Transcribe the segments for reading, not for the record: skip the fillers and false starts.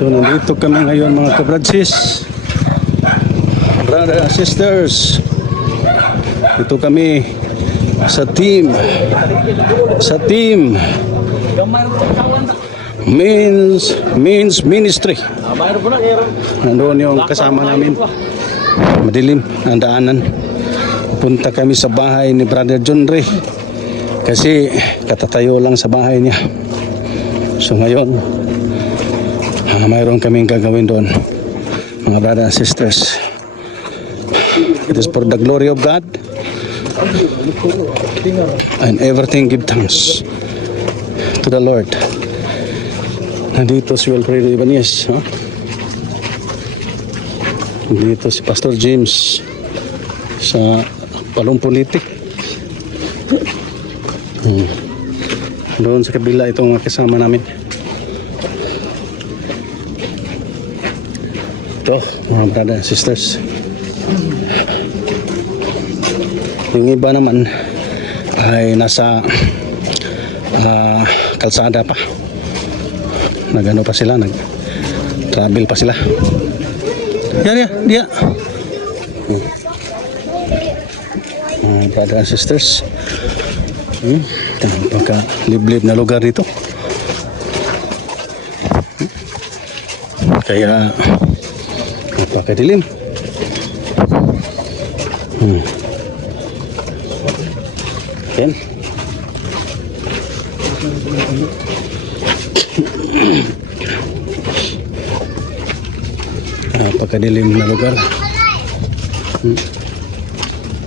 So nandito kami ngayon mga kabradsis, brother and sisters. Dito kami sa team Men's Ministry. Nandoon yung kasama namin. Madilim ang daanan. Punta kami sa bahay ni Brother John Ray kasi katatayo lang sa bahay niya. So ngayon mayroon kaming gagawin doon mga brothers and sisters. It is for the glory of God, and everything give thanks to the Lord. Nandito si Wilfredo Ibanez, huh? Nandito si Pastor James sa Palumpulitik. Doon sa kabila itong kasama namin. Ito mga brothers and sisters. Yung iba naman ay nasa kalsada pa. Nagano pa sila, nag-travel pa sila. Dia. Brothers and sisters. Pagka-liblib na lugar dito. Kaya napakadilim. Yan. Napakadilim na lugar.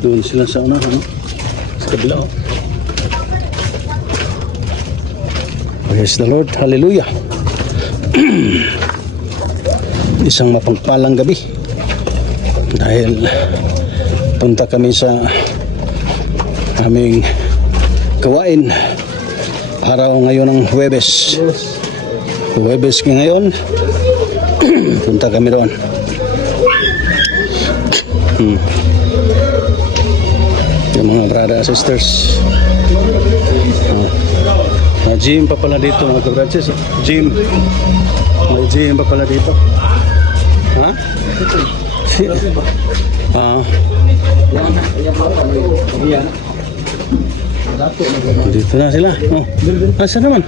Doon sila sa una, sa kabila. Praise the Lord. Hallelujah. Isang mapagpalang gabi dahil punta kami sa aming gawain araw ngayon ng Huwebes ngayon. Punta kami doon. Yung mga brother and sisters. May gym pa pala dito mga kabradsis. May gym pa pala dito. Ha? Dito na sila. Asa naman?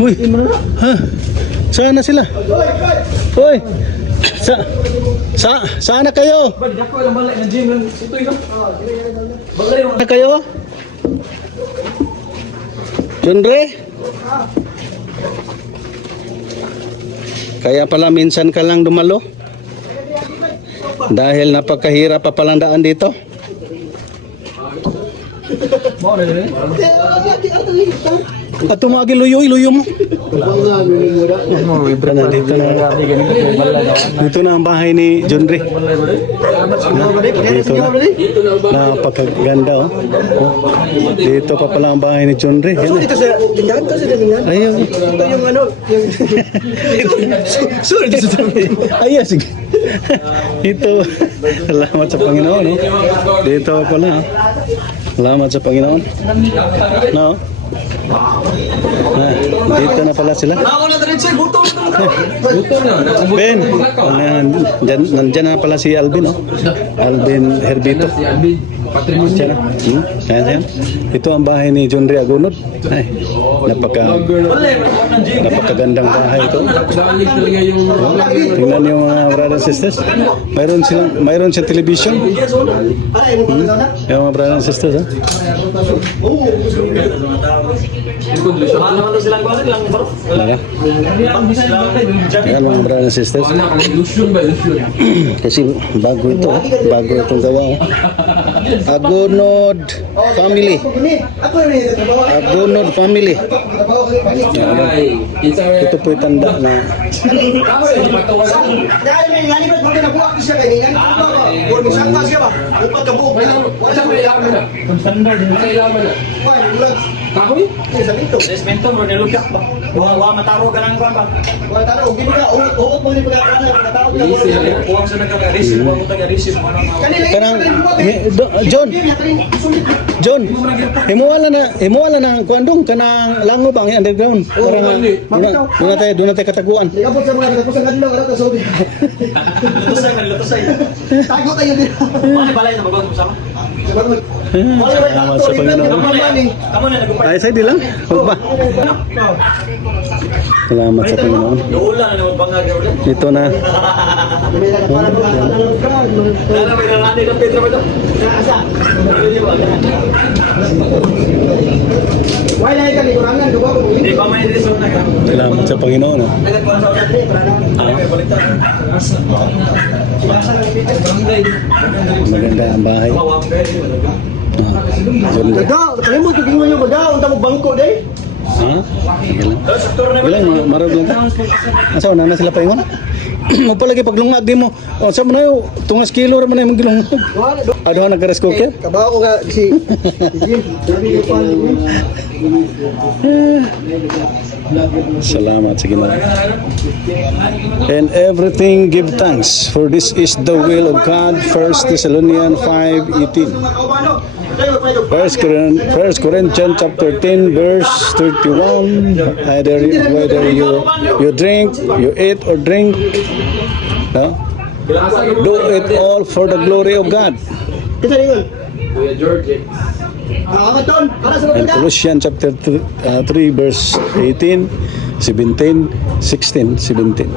Uy. Ha? Saan na sila? Uy. Saan na kayo? Saan na kayo? John Ray? Kaya pala minsan ka lang dumalo? Dahil napakahirap pa palang daan dito? At tumagi luyo mo. Dito na ang bahay ni John Ray. Dito na. Napakaganda oh. Dito pa pala ang bahay ni John Ray. So dito sa tindahan to, sa tindahan. Ayun. Ito yung ano, yung sorry dito sa Ayun, sige. Ito. Salamat sa Panginoon, no? Dito pala. Salamat sa Panginoon. No? Dito na pala sila. Ben, nandyan na pala si Alvin, no? Alvin Herbito. Yan. Ito ang bahay ni John Ray Agunod. Ay, napakagandang bahay ito. Tingnan niyo mga brothers and sisters. Mayroon siyang television. Yung mga brothers and sisters, ha? Ayan mga brothers and sisters. Kasi bago itong gawa. Agunod family. Agunod family. Ito po yung tanda na Sa dito. Resmento mo nilugyak ba? Wa mataro ka lang ba? Wala taro, gini ka, uot mo ni pagkakaroon ng katawag na Uwang sa nagka-receive, uwang mo taga-receive mo na. Kanila Kanang John, himuwala na ang kuandong kanang lango bang underground. Para nga doon na tayo kataguan. Abot sa mga nagapos ang kadlaw kada sa Lutusay. Tago tayo din. Ano balay na magawin mo sama? Salamat sa Panginoon. Kamu na nagupay. Ay, sige lang. Huwag ba? Salamat sa Panginoon. Ulan na magbangag ulan. Ito na. May nagapara mga Nara may nalani ng Pedro ba ito? asa. Why na ikali kurangan dugo ko. Hindi pa may resort na ka. Salamat sa Panginoon. Dagat ko sa ulat para Ano may baliktad? Maganda ang bahay. Mawang gaya. John Ray. Daga, kaya mo tiging mo yung baga, unta mo bangko day. Ha? Sige lang. Saktor na Sige lang, marag lang. Asa, una na sila pa ingon? Mo palagi paglungag di mo. O, sa mo na yun, tungas kilo raman na yung maglungag. Wala do. Ado ka nagka-rice cooker? Kabaw ko nga si Jim. Sabi ko pa. Salamat sa Ginoo. And everything give thanks, for this is the will of God. 1 Thessalonians 5:18. First Corinthians chapter 10 verse 31. Whether you drink, you eat or drink, no? Do it all for the glory of God. Kita ningon. Kuya George. Ah, ton, para sa And mga. Colossians chapter 3 verse 18, 17, 16, 17.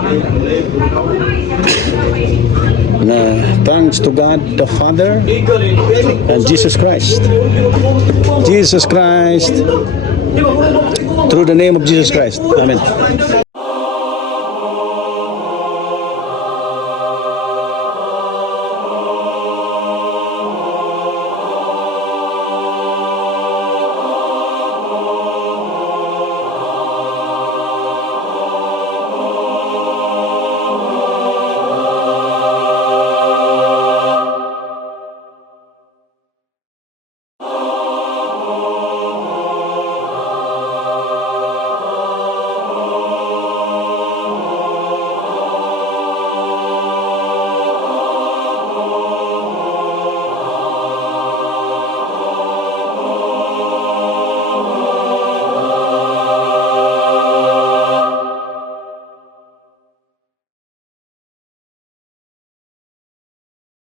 Na thanks to God the Father and Jesus Christ. Jesus Christ, through the name of Jesus Christ. Amen.